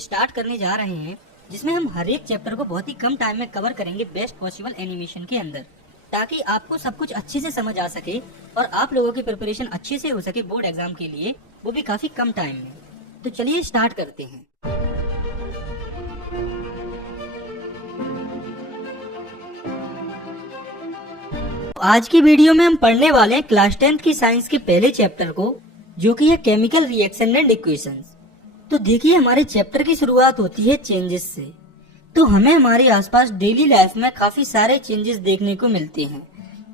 Start करने जा रहे हैं, जिसमें हम हर एक चैप्टर को बहुत ही कम टाइम में कवर करेंगे बेस्ट पॉसिबल एनिमेशन के अंदर, ताकि आपको सब कुछ अच्छे से समझ आ सके और आप लोगों की प्रिपरेशन अच्छे से हो सके बोर्ड एग्जाम के लिए, वो भी काफी कम टाइम में। तो चलिए स्टार्ट करते हैं। आज की वीडियो में हम पढ़ने वाले हैं क्लास 10th की साइंस के पहले चैप्टर को, जो कि है केमिकल रिएक्शन एंड इक्वेशंस। तो देखिए, हमारे चैप्टर की शुरुआत होती है चेंजेस से। तो हमें हमारे आसपास डेली लाइफ में काफी सारे चेंजेस देखने को मिलते हैं,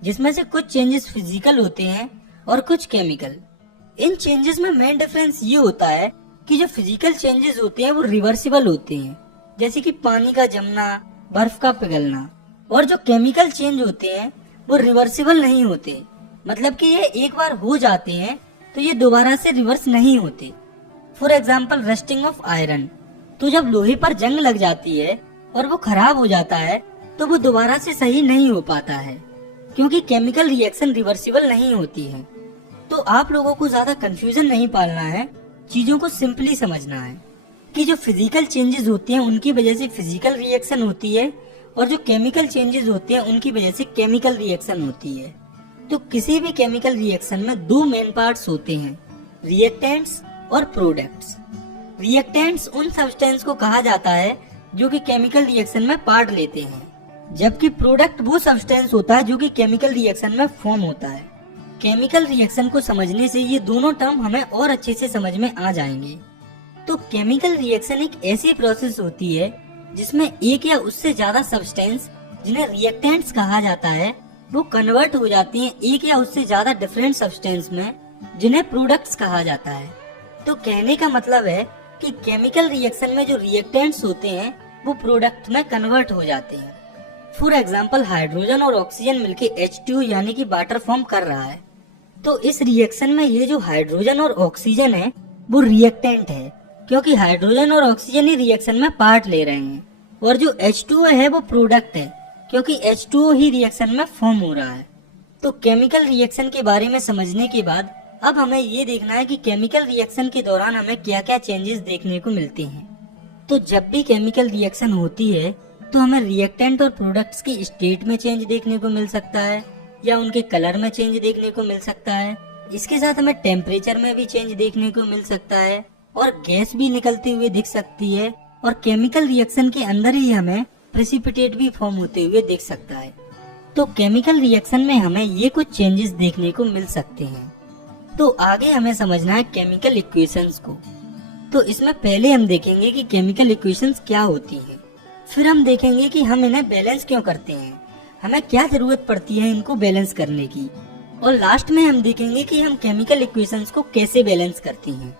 जिसमें से कुछ चेंजेस फिजिकल होते हैं और कुछ केमिकल। इन चेंजेस में मेन डिफरेंस ये होता है कि जो फिजिकल चेंजेस होते हैं वो रिवर्सिबल होते हैं, जैसे कि पानी का जमना, बर्फ का पिघलना, और जो केमिकल चेंज होते हैं वो रिवर्सिबल नहीं होते। मतलब कि ये एक बार हो जाते हैं तो ये दोबारा से रिवर्स नहीं होते। For example rusting of iron. तो जब लोहे पर जंग लग जाती है और वो खराब हो जाता है तो वो दोबारा से सही नहीं हो पाता है, क्योंकि केमिकल रिएक्शन रिवर्सिबल नहीं होती है। तो आप लोगों को ज्यादा कंफ्यूजन नहीं पालना है, चीजों को सिंपली समझना है कि जो फिजिकल चेंजेस होते हैं उनकी वजह से फिजिकल रिएक्शन होती है, और जो केमिकल चेंजेस होते हैं उनकी वजह से केमिकल रिएक्शन होती है। तो किसी भी केमिकल रिएक्शन में दो मेन पार्ट्स होते हैं, रिएक्टेंट्स और प्रोडक्ट्स। रिएक्टेंट्स उन सब्सटेंस को कहा जाता है जो कि केमिकल रिएक्शन में पार्ट लेते हैं, जबकि प्रोडक्ट वो सब्सटेंस होता है जो कि केमिकल रिएक्शन में फॉर्म होता है। केमिकल रिएक्शन को समझने से ये दोनों टर्म हमें और अच्छे से समझ में आ जाएंगे। तो केमिकल रिएक्शन एक ऐसी प्रोसेस होती है जिसमें एक या उससे ज्यादा सब्सटेंस, जिन्हें रिएक्टेंट्स कहा जाता है, वो कन्वर्ट हो जाती हैं एक या उससे ज्यादा डिफरेंट सब्सटेंस में, जिन्हें प्रोडक्ट्स कहा जाता है। तो कहने का मतलब है कि केमिकल रिएक्शन में जो रिएक्टेंट्स होते हैं वो प्रोडक्ट में कन्वर्ट हो जाते हैं। फॉर एग्जाम्पल हाइड्रोजन और ऑक्सीजन मिलके H2 यानी कि वाटर फॉर्म कर रहा है। तो इस रिएक्शन में ये जो हाइड्रोजन और ऑक्सीजन है वो रिएक्टेंट है, क्योंकि हाइड्रोजन और ऑक्सीजन ही रिएक्शन में पार्ट ले रहे हैं, और जो H2O है वो प्रोडक्ट है, क्योंकि H2O ही रिएक्शन में फॉर्म हो रहा है। तो केमिकल रिएक्शन के बारे में समझने के बाद अब हमें ये देखना है कि केमिकल रिएक्शन के दौरान हमें क्या क्या चेंजेस देखने को मिलते हैं। तो जब भी केमिकल रिएक्शन होती है तो हमें रिएक्टेंट और प्रोडक्ट्स की स्टेट में चेंज देखने को मिल सकता है, या उनके कलर में चेंज देखने को मिल सकता है। इसके साथ हमें टेम्परेचर में भी चेंज देखने को मिल सकता है, और गैस भी निकलती हुई दिख सकती है, और केमिकल रिएक्शन के अंदर ही हमें प्रेसिपिटेट भी फॉर्म होते हुए दिख सकता है। तो केमिकल रिएक्शन में हमें ये कुछ चेंजेस देखने को मिल सकते हैं। तो आगे हमें समझना है केमिकल इक्वेशंस को। तो इसमें पहले हम देखेंगे कि केमिकल इक्वेशंस क्या होती हैं, फिर हम देखेंगे कि हम इन्हें बैलेंस क्यों करते हैं, हमें क्या जरूरत पड़ती है इनको बैलेंस करने की, और लास्ट में हम देखेंगे कि हम केमिकल इक्वेशंस को कैसे बैलेंस करते हैं।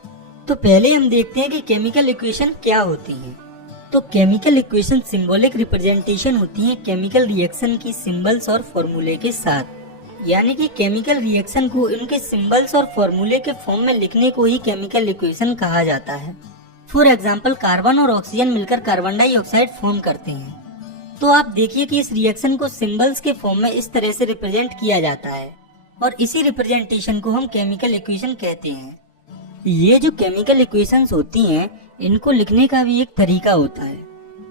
तो पहले हम देखते हैं कि केमिकल इक्वेशन क्या होती हैं। तो केमिकल इक्वेशन सिंबॉलिक रिप्रेजेंटेशन होती है केमिकल रिएक्शन की सिंबल्स और फॉर्मूले के साथ, यानी कि केमिकल रिएक्शन को इनके सिंबल्स और फॉर्मूले के फॉर्म में लिखने को ही केमिकल इक्वेशन कहा जाता है। फॉर एग्जाम्पल कार्बन और ऑक्सीजन मिलकर कार्बन डाइऑक्साइड फॉर्म करते हैं। तो आप देखिए कि इस रिएक्शन को सिंबल्स के फॉर्म में इस तरह से रिप्रेजेंट किया जाता है, और इसी रिप्रेजेंटेशन को हम केमिकल इक्वेशन कहते हैं। ये जो केमिकल इक्वेशंस होती हैं, इनको लिखने का भी एक तरीका होता है,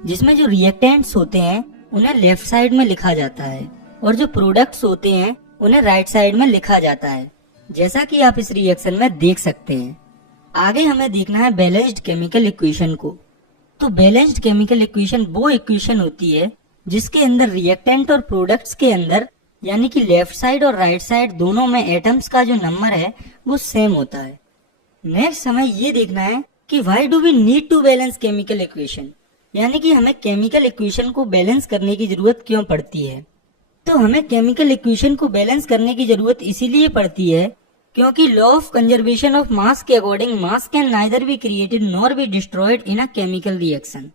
जिसमें जो रिएक्टेंट्स होते हैं उन्हें लेफ्ट साइड में लिखा जाता है, और जो प्रोडक्ट्स होते हैं उन्हें राइट साइड में लिखा जाता है, जैसा कि आप इस रिएक्शन में देख सकते हैं। आगे हमें देखना है बैलेंस्ड केमिकल इक्वेशन को। तो बैलेंस्ड केमिकल इक्वेशन वो इक्वेशन होती है जिसके अंदर रिएक्टेंट और प्रोडक्ट्स के अंदर, यानी कि लेफ्ट साइड और राइट साइड दोनों में एटम्स का जो नंबर है वो सेम होता है। नेक्स्ट हमें ये देखना है कि why do we need to balance chemical equation, यानी कि हमें केमिकल इक्वेशन को बैलेंस करने की जरूरत क्यों पड़ती है। तो हमें केमिकल इक्वेशन को बैलेंस करने की जरूरत इसीलिए पड़ती है क्योंकि law of conservation of mass के according mass can neither be created nor be destroyed in a chemical reaction,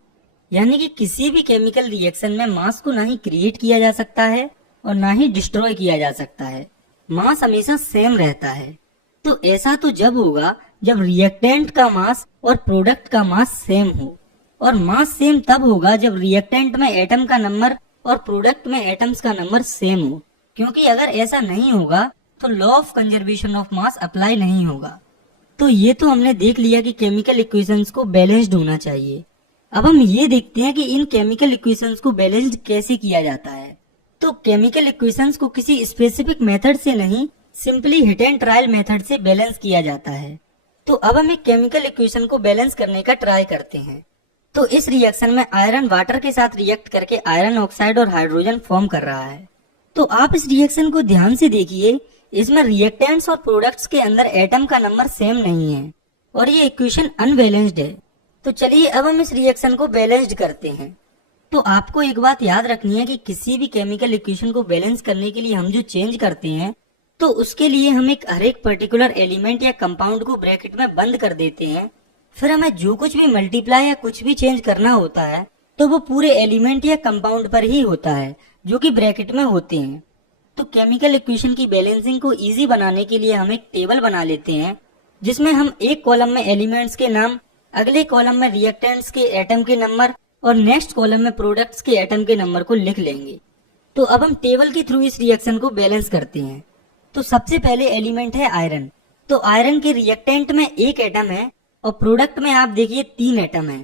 यानी कि किसी भी केमिकल रिएक्शन में मास को ना ही क्रिएट किया जा सकता है और ना ही डिस्ट्रॉय किया जा सकता है। मास हमेशा सेम रहता है। तो ऐसा तो जब होगा जब रिएक्टेंट का मास और प्रोडक्ट का मास सेम हो, और मास सेम तब होगा जब रिएक्टेंट में एटम का नंबर और प्रोडक्ट में एटम्स का नंबर सेम हो, क्योंकि अगर ऐसा नहीं होगा तो law of conservation of mass apply नहीं होगा। तो ये तो हमने देख लिया कि केमिकल इक्वेशंस को बैलेंस्ड होना चाहिए। अब हम ये देखते हैं कि इन केमिकल इक्वेशंस को बैलेंस्ड कैसे किया जाता है। तो केमिकल इक्वेशंस को किसी स्पेसिफिक मेथड से नहीं, simply hit and trial method से बैलेंस किया जाता है। तो अब हम एक केमिकल इक्वेशन को बैलेंस करने का ट्राई करते हैं। तो इस रिएक्शन में आयरन वाटर के साथ रिएक्ट करके आयरन ऑक्साइड और हाइड्रोजन फॉर्म कर रहा है। तो आप इस रिएक्शन को ध्यान से देखिए, इसमें रिएक्टेंट्स और प्रोडक्ट्स के अंदर एटम का नंबर सेम नहीं है और ये इक्वेशन अनबैलेंस्ड है। तो चलिए अब हम इस रिएक्शन को बैलेंस्ड करते हैं। तो आपको एक बात याद रखनी है कि किसी भी केमिकल इक्वेशन को बैलेंस करने के लिए हम जो चेंज करते हैं, तो उसके लिए हम हर एक पर्टिकुलर एलिमेंट या कंपाउंड को ब्रैकेट में बंद कर देते हैं। फिर हमें जो कुछ भी मल्टीप्लाई या कुछ भी चेंज करना होता है तो वो पूरे एलिमेंट या कंपाउंड पर ही होता है जो कि ब्रैकेट में होते हैं। तो केमिकल इक्वेशन की बैलेंसिंग को इजी बनाने के लिए हम एक टेबल बना लेते हैं, जिसमें हम एक कॉलम में एलिमेंट्स के नाम, अगले कॉलम में रिएक्टेंट्स के एटम के नंबर और नेक्स्ट कॉलम में प्रोडक्ट्स के एटम के नंबर को लिख लेंगे। तो अब हम टेबल के थ्रू इस रिएक्शन को बैलेंस करते हैं। तो सबसे पहले एलिमेंट है आयरन। तो आयरन के रिएक्टेंट में एक एटम है और प्रोडक्ट में आप देखिए 3 एटम है।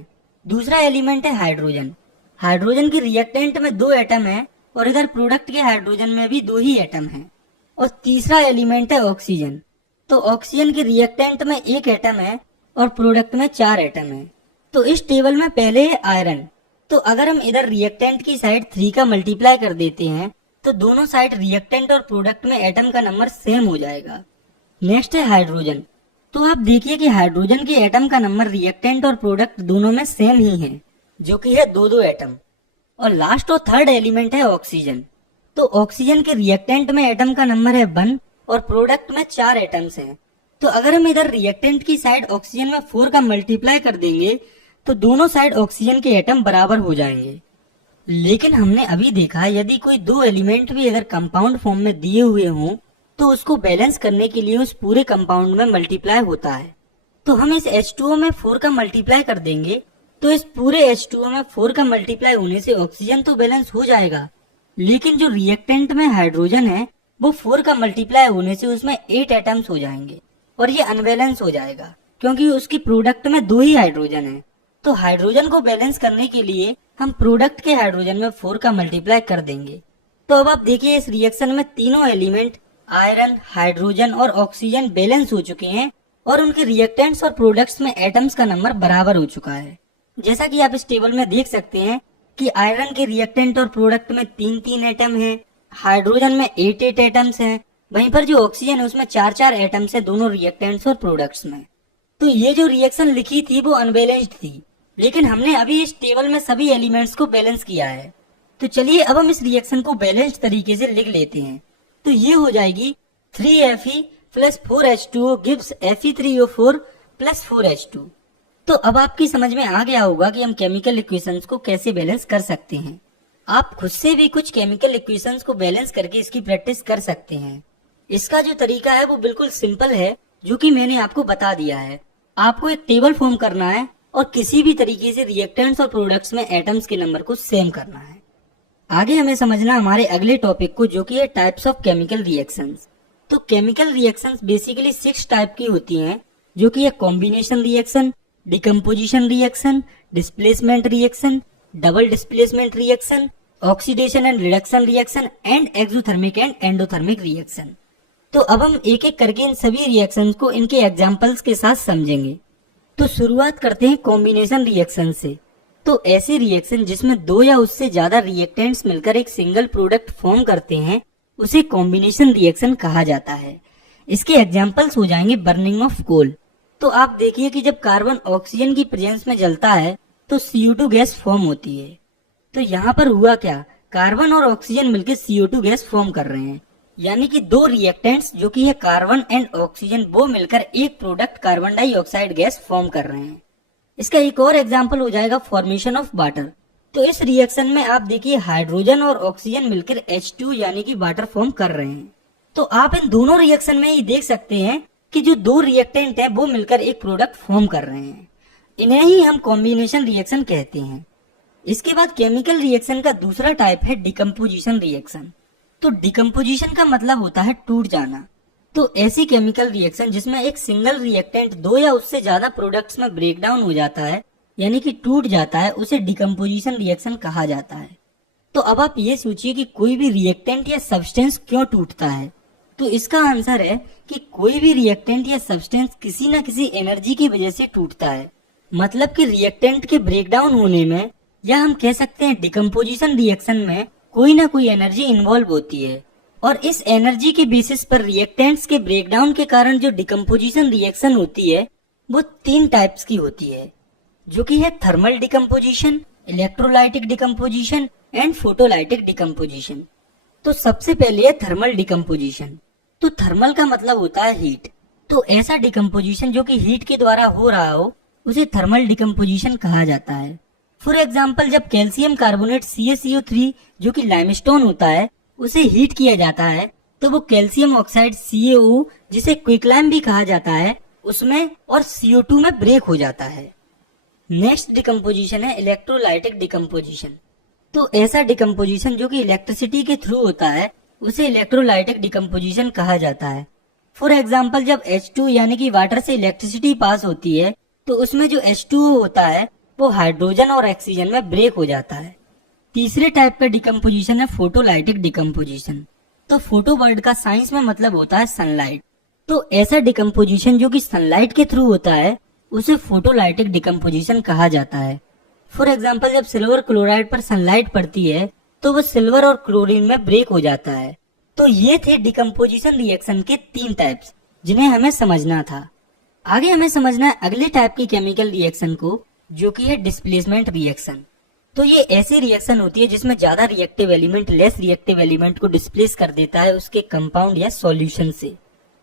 दूसरा एलिमेंट है हाइड्रोजन। हाइड्रोजन के रिएक्टेंट में 2 एटम है और इधर प्रोडक्ट के हाइड्रोजन में भी 2 ही एटम है। और तीसरा एलिमेंट है ऑक्सीजन। तो ऑक्सीजन के रिएक्टेंट में 1 एटम है और प्रोडक्ट में 4 एटम है। तो इस टेबल में पहले है आयरन। तो अगर हम इधर रिएक्टेंट की साइड 3 का मल्टीप्लाई कर देते हैं तो दोनों साइड रिएक्टेंट और प्रोडक्ट में एटम का नंबर सेम हो जाएगा। नेक्स्ट है हाइड्रोजन। तो आप देखिए कि हाइड्रोजन के एटम का नंबर रिएक्टेंट और प्रोडक्ट दोनों में सेम ही है, जो कि है 2-2 एटम। और लास्ट और थर्ड एलिमेंट है ऑक्सीजन। तो ऑक्सीजन के रिएक्टेंट में एटम का नंबर है 1 और प्रोडक्ट में 4 एटम्स हैं। तो अगर हम इधर रिएक्टेंट की साइड ऑक्सीजन में 4 का मल्टीप्लाई कर देंगे तो दोनों साइड ऑक्सीजन के एटम बराबर हो जाएंगे। लेकिन हमने अभी देखा यदि कोई 2 एलिमेंट भी अगर कंपाउंड फॉर्म में दिए हुए हों तो उसको बैलेंस करने के लिए उस पूरे कंपाउंड में मल्टीप्लाई होता है। तो हम इस H2O में 4 का मल्टीप्लाई कर देंगे तो इस पूरे H2O में 4 का मल्टीप्लाई होने से ऑक्सीजन तो बैलेंस हो जाएगा, लेकिन जो रिएक्टेंट में हाइड्रोजन है वो 4 का मल्टीप्लाई होने से उसमें 8 एटम्स हो जाएंगे और ये अनबैलेंस हो जाएगा क्योंकि उसकी प्रोडक्ट में 2 ही हाइड्रोजन है। तो हाइड्रोजन को बैलेंस करने के लिए हम प्रोडक्ट के हाइड्रोजन में 4 का मल्टीप्लाई कर देंगे। तो अब आप देखिए इस रिएक्शन में तीनों एलिमेंट आयरन, हाइड्रोजन और ऑक्सीजन बैलेंस हो चुके हैं और उनके रिएक्टेंट्स और प्रोडक्ट्स में एटम्स का नंबर बराबर हो चुका है। जैसा कि आप इस टेबल में देख सकते हैं कि आयरन के रिएक्टेंट और प्रोडक्ट में 3-3 एटम हैं, हाइड्रोजन में 8-8 एटम्स हैं, वहीं पर जो ऑक्सीजन है उसमें 4-4 एटम्स है दोनों रिएक्टेंट्स और प्रोडक्ट्स में। तो ये जो रिएक्शन लिखी थी वो अनबैलेंस्ड थी, लेकिन हमने अभी इस टेबल में सभी एलिमेंट्स को बैलेंस किया है। तो चलिए अब हम इस रिएक्शन को बैलेंस्ड तरीके से लिख लेते हैं। तो ये हो जाएगी 3Fe + 4H2O gives Fe3O4 + 4H2। तो अब आपकी समझ में आ गया होगा कि हम केमिकल इक्वेशंस को कैसे बैलेंस कर सकते हैं। आप खुद से भी कुछ केमिकल इक्वेशंस को बैलेंस करके इसकी प्रैक्टिस कर सकते हैं। इसका जो तरीका है वो बिल्कुल सिंपल है, जो कि मैंने आपको बता दिया है। आपको एक टेबल फॉर्म करना है और किसी भी तरीके से रिएक्टेंट्स और प्रोडक्ट्स में एटम्स के नंबर को सेम करना है। आगे हमें समझना हमारे अगले टॉपिक को, जो कि है टाइप्स ऑफ केमिकल रिएक्शंस। तो केमिकल रिएक्शंस बेसिकली 6 टाइप की होती हैं, जो कि है combination reaction, decomposition reaction, displacement reaction, double displacement reaction, oxidation and reduction reaction and exothermic and endothermic reaction. तो अब हम एक एक करके इन सभी रिएक्शंस को इनके एग्जांपल्स के साथ समझेंगे। तो शुरुआत करते हैं कॉम्बिनेशन रिएक्शन से। तो ऐसे रिएक्शन जिसमें 2 या उससे ज्यादा रिएक्टेंट्स मिलकर एक सिंगल प्रोडक्ट फॉर्म करते हैं उसे कॉम्बिनेशन रिएक्शन कहा जाता है। इसके एग्जांपल्स हो जाएंगे बर्निंग ऑफ कोल। तो आप देखिए कि जब कार्बन ऑक्सीजन की प्रेजेंस में जलता है तो CO2 गैस फॉर्म होती है। तो यहाँ पर हुआ क्या, कार्बन और ऑक्सीजन मिलकर CO2 गैस फॉर्म कर रहे हैं, यानी कि 2 रिएक्टेंट्स जो कि है कार्बन एंड ऑक्सीजन वो मिलकर एक product carbon dioxide gas form कर रहे हैं। इसका एक और एग्जांपल हो जाएगा फॉर्मेशन ऑफ वाटर। तो इस रिएक्शन में आप देखिए हाइड्रोजन और ऑक्सीजन मिलकर H2 यानी कि वाटर फॉर्म कर रहे हैं। तो आप इन दोनों रिएक्शन में ही देख सकते हैं कि जो 2 रिएक्टेंट है वो मिलकर एक प्रोडक्ट फॉर्म कर रहे हैं। इन्हें ही हम कॉम्बिनेशन रिएक्शन कहते हैं। इसके बाद केमिकल रिएक्शन का दूसरा टाइप है डिकम्पोजिशन रिएक्शन। तो डिकम्पोजिशन का मतलब होता है टूट जाना। तो ऐसी केमिकल रिएक्शन जिसमें एक सिंगल रिएक्टेंट 2 या उससे ज्यादा प्रोडक्ट्स में ब्रेक डाउन हो जाता है यानी कि टूट जाता है, उसे डिकम्पोजिशन रिएक्शन कहा जाता है। तो अब आप ये सोचिए कि कोई भी रिएक्टेंट या सब्सटेंस क्यों टूटता है। तो इसका आंसर है कि कोई भी रिएक्टेंट या सब्सटेंस किसी न किसी एनर्जी की वजह से टूटता है। मतलब कि रिएक्टेंट के ब्रेकडाउन होने में, या हम कह सकते हैं डिकम्पोजिशन रिएक्शन में, कोई ना कोई एनर्जी इन्वॉल्व होती है। और इस एनर्जी के बेसिस पर रिएक्टेंट्स के ब्रेकडाउन के कारण जो डिकम्पोजिशन रिएक्शन होती है वो 3 टाइप्स की होती है, जो कि है thermal decomposition, electrolytic decomposition and photolytic decomposition. तो सबसे पहले है थर्मल डिकम्पोजिशन। तो थर्मल का मतलब होता है हीट। तो ऐसा डिकम्पोजिशन जो कि हीट के द्वारा हो रहा हो उसे थर्मल डिकम्पोजिशन कहा जाता है। फॉर एग्जाम्पल, जब कैल्शियम कार्बोनेट CaCO3 जो कि लाइमस्टोन होता है उसे हीट किया जाता है तो वो कैल्शियम ऑक्साइड CaO, जिसे क्विकलाइम भी कहा जाता है, उसमें और CO2 में ब्रेक हो जाता है। नेक्स्ट डिकम्पोजिशन है इलेक्ट्रोलाइटिक डिकम्पोजिशन। तो ऐसा डिकम्पोजिशन जो कि इलेक्ट्रिसिटी के थ्रू होता है उसे इलेक्ट्रोलाइटिक डिकम्पोजिशन कहा जाता है। फॉर एग्जाम्पल, जब H2 यानी कि वाटर से इलेक्ट्रिसिटी पास होती है तो उसमें जो H2O होता है वो हाइड्रोजन और ऑक्सीजन में ब्रेक हो जाता है। तीसरे टाइप का डिकम्पोजिशन है फोटोलाइटिक डिकम्पोजिशन। तो फोटो वर्ड का साइंस में मतलब होता है सनलाइट। तो ऐसा डिकम्पोजिशन जो कि सनलाइट के थ्रू होता है उसे फोटोलाइटिक डिकम्पोजिशन कहा जाता है। फॉर एग्जाम्पल, जब सिल्वर क्लोराइड पर सनलाइट पड़ती है तो वो सिल्वर और क्लोरीन में ब्रेक हो जाता है। तो ये थे डिकम्पोजिशन रिएक्शन के 3 टाइप्स जिन्हें हमें समझना था। आगे हमें समझना है अगले टाइप की केमिकल रिएक्शन को, जो कि है डिस्प्लेसमेंट रिएक्शन। तो ये ऐसी रिएक्शन होती है जिसमें ज्यादा reactive element less reactive element को डिस्प्लेस कर देता है उसके कंपाउंड या सॉल्यूशन से।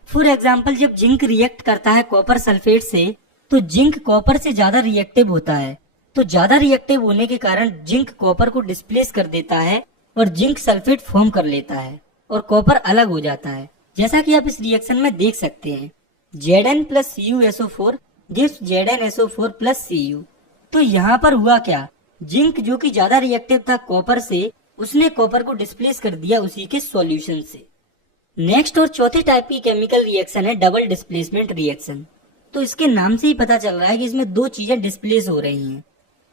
फॉर एग्जाम्पल, जब जिंक रिएक्ट करता है कॉपर सल्फेट से तो जिंक कॉपर से ज्यादा रिएक्टिव होता है। तो ज्यादा रिएक्टिव होने के कारण जिंक कॉपर को डिस्प्लेस कर देता है और जिंक सल्फेट फॉर्म कर लेता है और कॉपर अलग हो जाता है, जैसा कि आप इस रिएक्शन में देख सकते हैं। Zn plus CuSO4 gives ZnSO4 plus Cu। तो यहाँ पर हुआ क्या, जिंक जो कि ज्यादा रिएक्टिव था कॉपर से, उसने कॉपर को डिस्प्लेस कर दिया उसी के सॉल्यूशन से। नेक्स्ट और चौथे टाइप की केमिकल रिएक्शन है डबल डिस्प्लेसमेंट रिएक्शन। तो इसके नाम से ही पता चल रहा है कि इसमें 2 चीजें डिस्प्लेस हो रही हैं।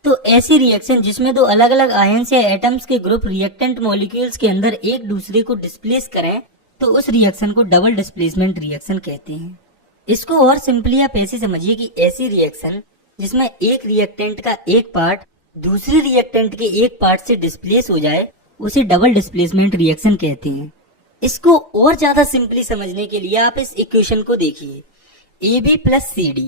तो ऐसी रिएक्शन जिसमें 2 अलग अलग आयंस या एटम्स के ग्रुप रिएक्टेंट मॉलिक्यूल्स के अंदर एक दूसरे को डिस्प्लेस करें तो उस रिएक्शन को डबल डिस्प्लेसमेंट रिएक्शन कहते हैं। इसको और सिंपली आप ऐसे समझिए कि ऐसी रिएक्शन जिसमें एक रिएक्टेंट का एक पार्ट दूसरे रिएक्टेंट के एक पार्ट से डिस्प्लेस हो जाए उसे डबल डिस्प्लेसमेंट रिएक्शन कहते हैं। इसको और ज्यादा सिंपली समझने के लिए आप इस इक्वेशन को देखिए, AB plus CD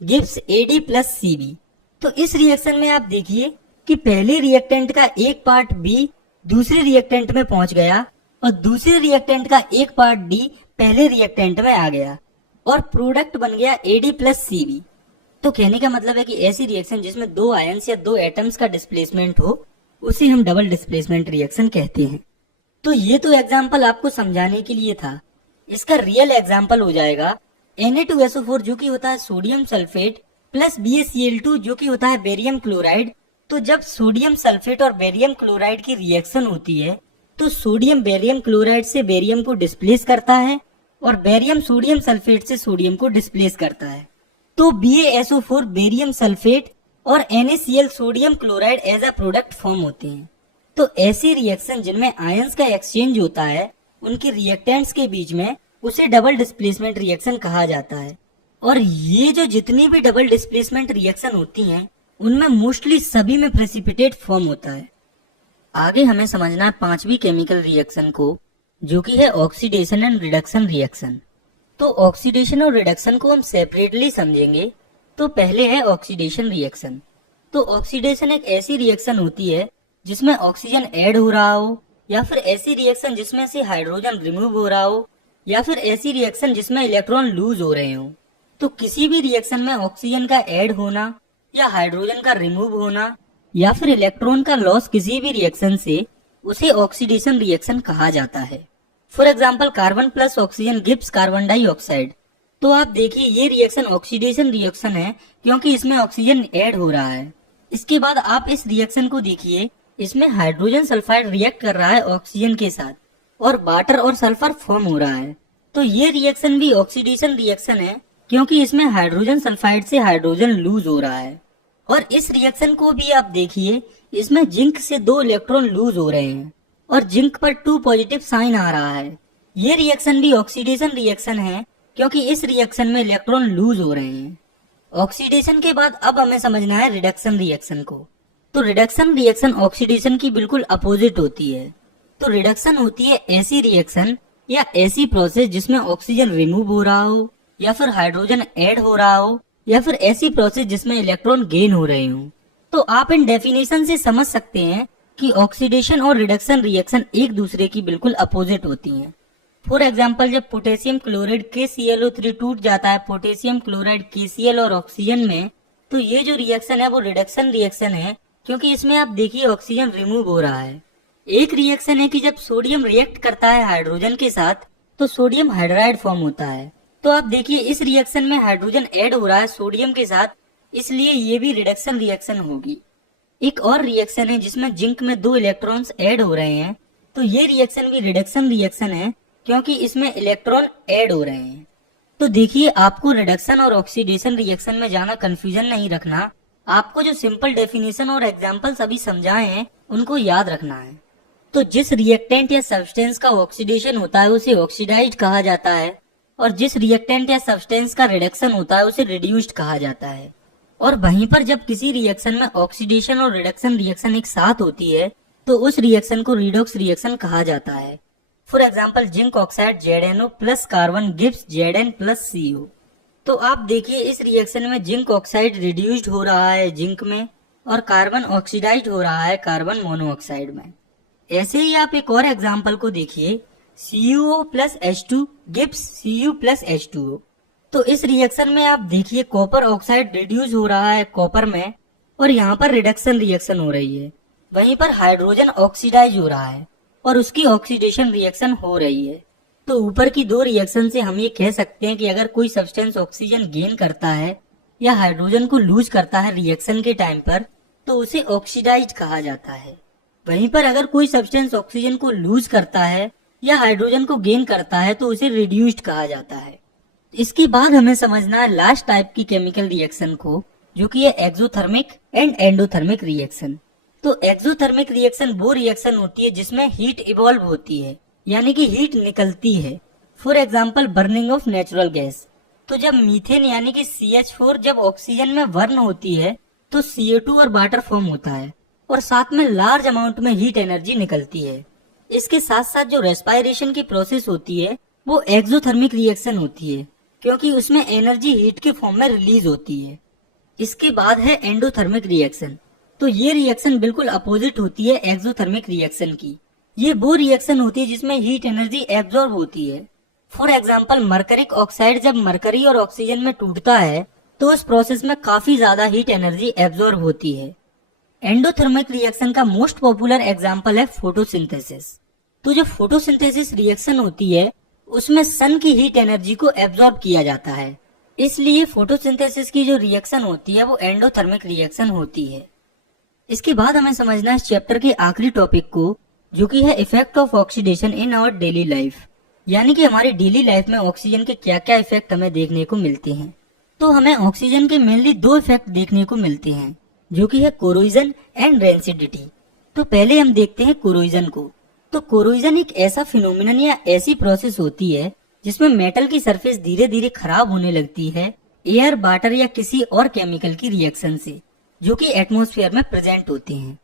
gives AD plus CB। तो इस रिएक्शन में आप देखिए कि पहले रिएक्टेंट का एक पार्ट B दूसरे रिएक्टेंट में पहुंच गया और दूसरे रिएक्टेंट का एक पार्ट D पहले रिएक्टेंट में आ गया और प्रोडक्ट बन गया AD plus CB। तो कहने का मतलब है कि ऐसी रिएक्शन जिसमें 2 आयंस या 2 एटम्स का डिस्प्लेसमेंट हो उसे हम डबल डिस्प्लेसमेंट रिएक्शन कहते हैं। तो ये तो एग्जाम्पल आपको समझाने के लिए था। इसका रियल एग्जाम्पल हो जाएगा Na2SO4 जो कि होता है सोडियम सल्फेट प्लस BaCl2 जो कि होता है बेरियम क्लोराइड। तो जब सोडियम सल्फेट और बेरियम क्लोराइड की रिएक्शन होती है तो सोडियम बेरियम क्लोराइड से बेरियम को डिस्प्लेस करता है और बेरियम सोडियम सल्फेट से सोडियम को डिस्प्लेस करता है। तो BaSO4 बेरियम सल्फेट और NaCl sodium chloride as a product form होते हैं। तो ऐसी रिएक्शन जिनमें आयंस का एक्सचेंज होता है उनके रिएक्टेंट्स के बीच में उसे डबल डिस्प्लेसमेंट रिएक्शन कहा जाता है। और ये जो जितनी भी डबल डिस्प्लेसमेंट रिएक्शन होती हैं उनमें मोस्टली सभी में प्रेसिपिटेट फॉर्म होता है। आगे हमें समझना है 5वीं केमिकल रिएक्शन को, जो कि है ऑक्सीडेशन एंड रिडक्शन रिएक्शन। तो ऑक्सीडेशन और रिडक्शन को हम सेपरेटली समझेंगे। तो पहले है ऑक्सीडेशन रिएक्शन। तो ऑक्सीडेशन एक ऐसी रिएक्शन होती है जिसमें ऑक्सीजन ऐड हो रहा हो, या फिर ऐसी रिएक्शन जिसमें से हाइड्रोजन रिमूव हो रहा हो, या फिर ऐसी रिएक्शन जिसमें इलेक्ट्रॉन लूज हो रहे हो। तो किसी भी रिएक्शन में ऑक्सीजन का ऐड होना या हाइड्रोजन का रिमूव होना या फिर इलेक्ट्रॉन का लॉस किसी भी रिएक्शन से उसे ऑक्सीडेशन रिएक्शन कहा जाता है। For example, carbon plus oxygen gives carbon dioxide. तो आप देखिए ये रिएक्शन ऑक्सीडेशन रिएक्शन है क्योंकि इसमें ऑक्सीजन ऐड हो रहा है। इसके बाद आप इस रिएक्शन को देखिए, इसमें हाइड्रोजन सल्फाइड रिएक्ट कर रहा है ऑक्सीजन के साथ और वाटर और सल्फर फॉर्म हो रहा है। तो ये रिएक्शन भी ऑक्सीडेशन रिएक्शन है क्योंकि इसमें हाइड्रोजन सल्फाइड से हाइड्रोजन लूज हो रहा है। और इस रिएक्शन को भी आप देखिए, इसमें जिंक से 2 इलेक्ट्रॉन लूज हो रहे हैं और जिंक पर 2 पॉजिटिव साइन आ रहा है। ये रिएक्शन भी ऑक्सीडेशन रिएक्शन है, क्योंकि इस रिएक्शन में इलेक्ट्रॉन लूज हो रहे हैं। ऑक्सीडेशन के बाद अब हमें समझना है रिडक्शन रिएक्शन को। तो रिडक्शन रिएक्शन ऑक्सीडेशन की बिल्कुल अपोजिट होती है। तो रिडक्शन होती है ऐसी रिएक्शन या ऐसी प्रोसेस जिसमें ऑक्सीजन रिमूव हो रहा हो या फिर हाइड्रोजन ऐड हो रहा हो या फिर ऐसी प्रोसेस जिसमें इलेक्ट्रॉन गेन हो रहे हो। तो आप इन डेफिनेशन से समझ सकते हैं कि ऑक्सीडेशन और रिडक्शन रिएक्शन एक दूसरे की बिल्कुल अपोजिट होती हैं। फॉर एग्जाम्पल, जब पोटेशियम क्लोराइड KClO3 टूट जाता है पोटेशियम क्लोराइड KCl और ऑक्सीजन में, तो ये जो रिएक्शन है वो रिडक्शन रिएक्शन है, क्योंकि इसमें आप देखिए ऑक्सीजन रिमूव हो रहा है। एक रिएक्शन है कि जब सोडियम रिएक्ट करता है हाइड्रोजन के साथ तो सोडियम हाइड्राइड फॉर्म होता है। तो आप देखिए इस रिएक्शन में हाइड्रोजन ऐड हो रहा है सोडियम के साथ, इसलिए ये भी रिडक्शन रिएक्शन होगी। एक और रिएक्शन है जिसमें जिंक में 2 इलेक्ट्रॉन्स ऐड हो रहे हैं, तो ये रिएक्शन भी रिडक्शन रिएक्शन है, क्योंकि इसमें इलेक्ट्रॉन ऐड हो रहे हैं। तो देखिए आपको रिडक्शन और ऑक्सीडेशन रिएक्शन में ज्यादा कंफ्यूजन नहीं रखना, आपको जो सिंपल डेफिनेशन और एग्जांपल्स अभी समझाए हैं उनको याद रखना है। तो जिस रिएक्टेंट या सब्सटेंस का ऑक्सीडेशन होता है उसे ऑक्सीडाइज्ड कहा जाता है, और जिस रिएक्टेंट या सब्सटेंस का रिडक्शन होता है उसे रिड्यूस्ड कहा जाता है। और वहीं पर जब किसी रिएक्शन में ऑक्सीडेशन और रिडक्शन रिएक्शन एक साथ होती है तो उस रिएक्शन को रिडॉक्स रिएक्शन कहा जाता है। For example, zinc oxide ZnO plus carbon gives Zn plus CO। तो आप देखिए इस रिएक्शन में जिंक ऑक्साइड रिड्यूस्ड हो रहा है जिंक में और कार्बन ऑक्सीडाइज्ड हो रहा है कार्बन मोनोऑक्साइड में। ऐसे ही आप एक और एग्जाम्पल को देखिए, CuO plus H2 gives Cu plus H2O। तो इस रिएक्शन में आप देखिए कॉपर ऑक्साइड रिड्यूस हो रहा है कॉपर में और यहाँ पर रिडक्शन रिएक्शन हो रही है। वहीं पर हाइड्रोजन ऑक्सीडाइज हो रहा है और उसकी ऑक्सीडेशन रिएक्शन हो रही है। तो ऊपर की 2 रिएक्शन से हम ये कह सकते हैं कि अगर कोई सब्सटेंस ऑक्सीजन गेन करता है या हाइड्रोजन को लूज करता है रिएक्शन के टाइम पर तो उसे ऑक्सीडाइज्ड कहा जाता है। वहीं पर अगर कोई सब्सटेंस ऑक्सीजन को लूज करता है या हाइड्रोजन को गेन करता है तो उसे रिड्यूस्ड कहा जाता है। इसके बाद हमें समझना है लास्ट टाइप की केमिकल रिएक्शन को, जो कि है एक्सोथर्मिक एंड एंडोथर्मिक रिएक्शन। तो एक्सोथर्मिक रिएक्शन वो रिएक्शन होती है जिसमें हीट इवॉल्व होती है, यानी कि हीट निकलती है। For example, burning of natural gas. तो जब मीथेन यानी कि CH4 जब ऑक्सीजन में बर्न होती है तो CO2 और वाटर फॉर्म होता है और साथ में लार्ज अमाउंट में हीट एनर्जी निकलती है। इसके साथ साथ जो रेस्पायरेशन की प्रोसेस होती है वो एक्सोथर्मिक रिएक्शन होती है, क्योंकि उसमें एनर्जी हीट के फॉर्म में रिलीज होती है। इसके बाद है एंडोथर्मिक रिएक्शन। तो ये रिएक्शन बिल्कुल अपोजिट होती है एक्सोथर्मिक रिएक्शन की। ये वो रिएक्शन होती है जिसमें हीट एनर्जी एब्जॉर्ब होती है। फॉर एग्जाम्पल, मरकरिक ऑक्साइड जब मरकरी और ऑक्सीजन में टूटता है तो उस प्रोसेस में काफी ज्यादा हीट एनर्जी एब्जॉर्ब होती है। एंडोथर्मिक रिएक्शन का मोस्ट पॉपुलर एग्जाम्पल है फोटोसिंथेसिस। तो जो फोटोसिंथेसिस रिएक्शन होती है उसमें सन की हीट एनर्जी को एब्जॉर्ब किया जाता है, इसलिए फोटोसिंथेसिस की जो रिएक्शन होती है वो एंडोथर्मिक रिएक्शन होती है। इसके बाद हमें समझना है इस चैप्टर के आखिरी टॉपिक को, जो कि है effect of oxidation in our daily life, यानी कि हमारी डेली लाइफ में ऑक्सीजन के क्या क्या इफेक्ट हमें देखने को मिलते हैं। तो हमें ऑक्सीजन के मेनली 2 इफेक्ट देखने को मिलते हैं, जो कि है कोरोजन एंड रेंसिडिटी। तो पहले हम देखते हैं कोरोजन को। तो कोरोजन एक ऐसा फिनोमिनन या ऐसी प्रोसेस होती है जिसमें मेटल की सरफेस धीरे धीरे खराब होने लगती है एयर, वाटर या किसी और केमिकल की रिएक्शन से, जो कि एटमॉस्फेयर में प्रेजेंट होते हैं।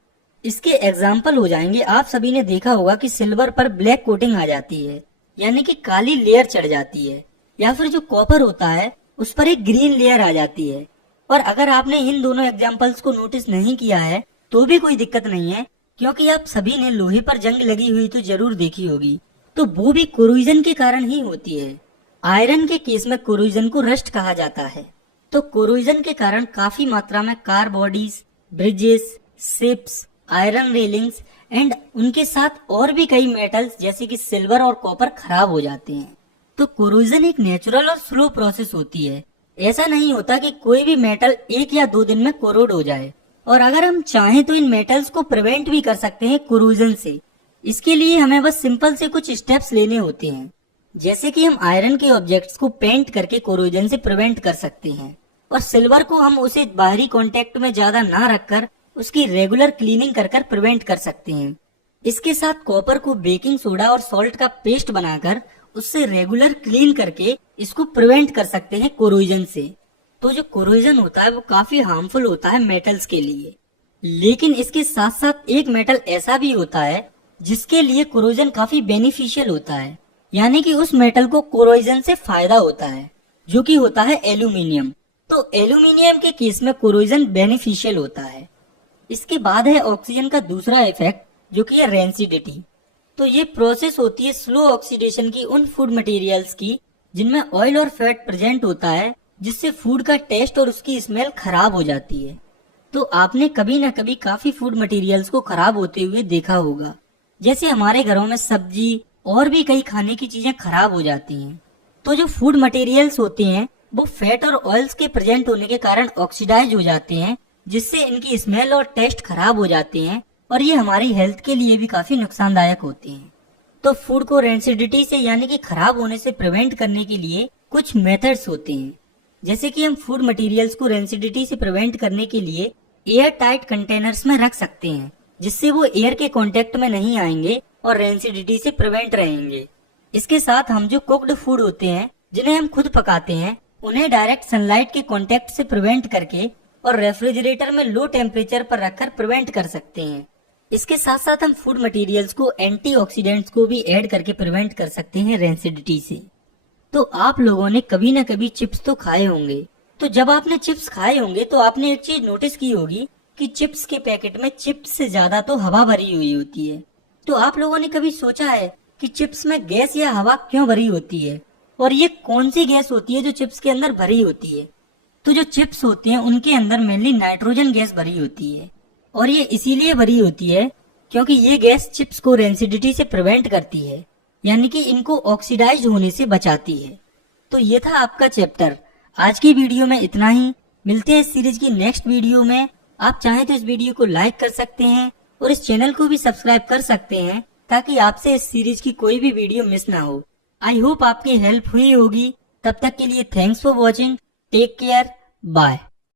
इसके एग्जाम्पल हो जाएंगे, आप सभी ने देखा होगा कि सिल्वर पर ब्लैक कोटिंग आ जाती है, यानी कि काली लेयर चढ़ जाती है, या फिर जो कॉपर होता है उस पर एक ग्रीन लेयर आ जाती है। और अगर आपने इन दोनों एग्जाम्पल्स को नोटिस नहीं किया है तो भी कोई दिक्कत नहीं है, क्योंकि आप सभी ने लोहे पर जंग लगी हुई तो जरूर देखी होगी, तो वो भी कोरोजन के कारण ही होती है। आयरन के केस में कोरोजन को रस्ट कहा जाता है। तो कोरोजन के कारण काफी मात्रा में car bodies, bridges, ships, iron railings and उनके साथ और भी कई मेटल्स जैसे कि सिल्वर और कॉपर खराब हो जाते हैं। तो कोरोजन एक नेचुरल और स्लो प्रोसेस होती है। ऐसा नहीं होता कि कोई भी मेटल 1 या 2 दिन में कोरोड हो जाए, और अगर हम चाहें तो इन मेटल्स को प्रिवेंट भी कर सकते हैं कोरोजन से। इसके लिए हमें बस सिंपल से कुछ स्टेप्स लेने होते हैं, जैसे कि हम आयरन के ऑब्जेक्ट्स को पेंट करके कोरोजन से प्रिवेंट कर सकते हैं। और सिल्वर को हम उसे बाहरी कांटेक्ट में ज्यादा ना रखकर उसकी रेगुलर क्लीनिंग कर प्रिवेंट कर सकते हैं। इसके साथ कॉपर को बेकिंग सोडा और सॉल्ट का पेस्ट बनाकर उससे रेगुलर क्लीन करके इसको प्रिवेंट कर सकते हैं कोरोजन से। तो जो कोरोजन होता है वो काफी हार्मफुल होता है मेटल्स के लिए, लेकिन इसके साथ साथ एक मेटल ऐसा भी होता है जिसके लिए कोरोजन काफी बेनिफिशियल होता है, यानी कि उस मेटल को कोरोजन से फायदा होता है, जो कि होता है एल्यूमिनियम। तो एल्यूमिनियम के केस में कोरोजन बेनिफिशियल होता है। इसके बाद है ऑक्सीजन का दूसरा इफेक्ट, जो कि है रेंसिडिटी। तो ये प्रोसेस होती है स्लो ऑक्सीडेशन की उन फूड मटेरियल्स की जिनमें ऑयल और फैट प्रेजेंट होता है, जिससे फूड का टेस्ट और उसकी स्मेल खराब हो जाती है। तो आपने कभी न कभी काफी फूड मटेरियल्स को खराब होते हुए देखा होगा, जैसे हमारे घरों में सब्जी और भी कई खाने की चीजें खराब हो जाती हैं। तो जो फूड मटेरियल्स होते हैं वो फैट और ऑयल्स के प्रेजेंट होने के कारण ऑक्सीडाइज हो जाते हैं, जिससे इनकी स्मेल और टेस्ट खराब हो जाते हैं और ये हमारी हेल्थ के लिए भी काफी नुकसानदायक होते हैं। तो फूड को रेंसिडिटी से यानी कि खराब होने से प्रिवेंट करने के लिए कुछ मेथड्स होते हैं, जैसे कि हम फूड मटेरियल्स को रेंसिडिटी से प्रिवेंट करने के लिए एयर टाइट कंटेनर्स में रख सकते हैं, जिससे वो एयर के कांटेक्ट में नहीं आएंगे और रेंसिडिटी से प्रिवेंट रहेंगे। इसके साथ हम जो कुक्ड फूड होते हैं जिन्हें हम खुद पकाते हैं, उन्हें डायरेक्ट सनलाइट के कांटेक्ट से प्रिवेंट करके और रेफ्रिजरेटर में लो टेम्परेचर पर रखकर प्रिवेंट कर सकते हैं। इसके साथ साथ हम फूड मटेरियल्स को एंटीऑक्सीडेंट्स को भी ऐड करके प्रिवेंट कर सकते हैं रेंसिडिटी से। तो आप लोगों ने कभी न कभी चिप्स तो खाए होंगे। तो जब आपने चिप्स खाए होंगे तो आपने एक चीज नोटिस की होगी कि चिप्स के पैकेट में चिप्स से ज्यादा तो हवा भरी हुई होती है। तो आप लोगों ने कभी सोचा है कि चिप्स में गैस या हवा क्यों भरी होती है, और ये कौन सी गैस होती है जो चिप्स के अंदर भरी होती है? तो जो चिप्स होते हैं उनके अंदर मेनली नाइट्रोजन गैस भरी होती है, और ये इसीलिए भरी होती है क्योंकि ये गैस चिप्स को रेंसिडिटी से प्रिवेंट करती है, यानी कि इनको ऑक्सीडाइज होने से बचाती है। तो ये था आपका चैप्टर। आज की वीडियो में इतना ही। मिलते हैं इस सीरीज की नेक्स्ट वीडियो में। आप चाहें तो इस वीडियो को लाइक कर सकते हैं और इस चैनल को भी सब्सक्राइब कर सकते हैं, ताकि आपसे इस सीरीज की कोई भी वीडियो मिस ना हो। आई होप आपकी हेल्प हुई होगी। तब तक के लिए thanks for watching. Take care. Bye.